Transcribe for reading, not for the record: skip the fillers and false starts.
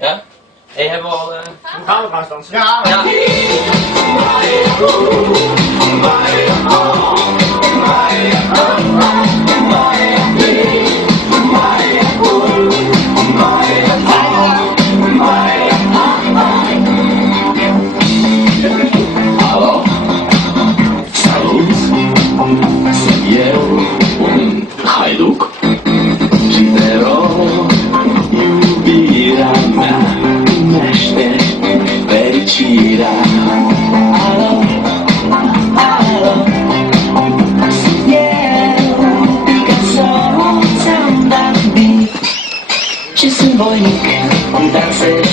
Ja? Hey, hebben we al... Dan gaan we trouwens dansen. Ja. Ja. Halo? Salut? Sunt eu, un haiduc și te rog, iubirea mea, primește fericirea. Alo, alo, sunt eu, Picasso, ți-am dat beat și sunt voinic, dansez